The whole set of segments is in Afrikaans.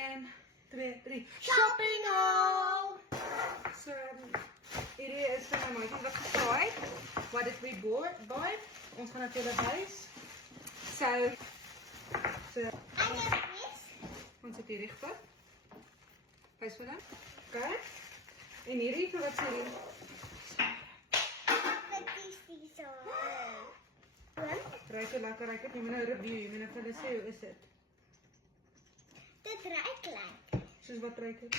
1, 2, 3. Shopping haul! So, hierdie is vir my maatjies wat gevra het. What did we buy? Ons gaan dit julle wys. So, ons het hierdie gevat. Wys vir dan. Okay. En hierdie vir wat sê jy? Ruik het lekker, ruik het. Jy moet nou review, jy moet nou vir hulle sê, hoe is dit? Dit ruik lekker. Soos wat ruik het?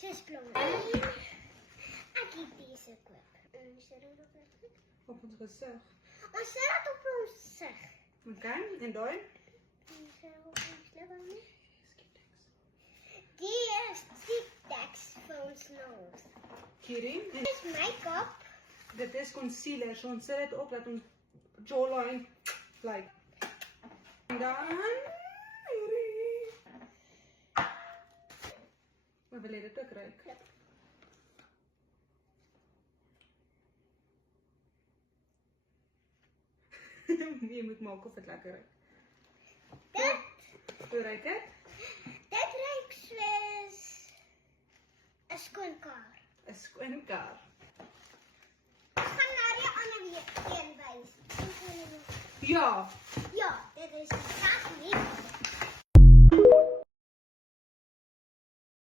Soos blom. Ek het deze koop. En sit dit op lekker. Op ons gesig. Ons sit dit op ons sig. Okay, en daai? En sit op ons lippe. Skiptex. Die is Skiptex vir ons nose. Hierdie. Dit is make-up. Dit is concealer, so ons sit dit op dat ons jawline lyk. En dan hierdie. Maar wil jy dit ook ruik? Ja. Jy moet maak of dit lekker ruik. Dit Hoe ruik dit? ruik soos 'n skoon kar. 'n Skoon kar. Ek gaan na die ander een wys. Ja, Ja, dit is 'n kat nie.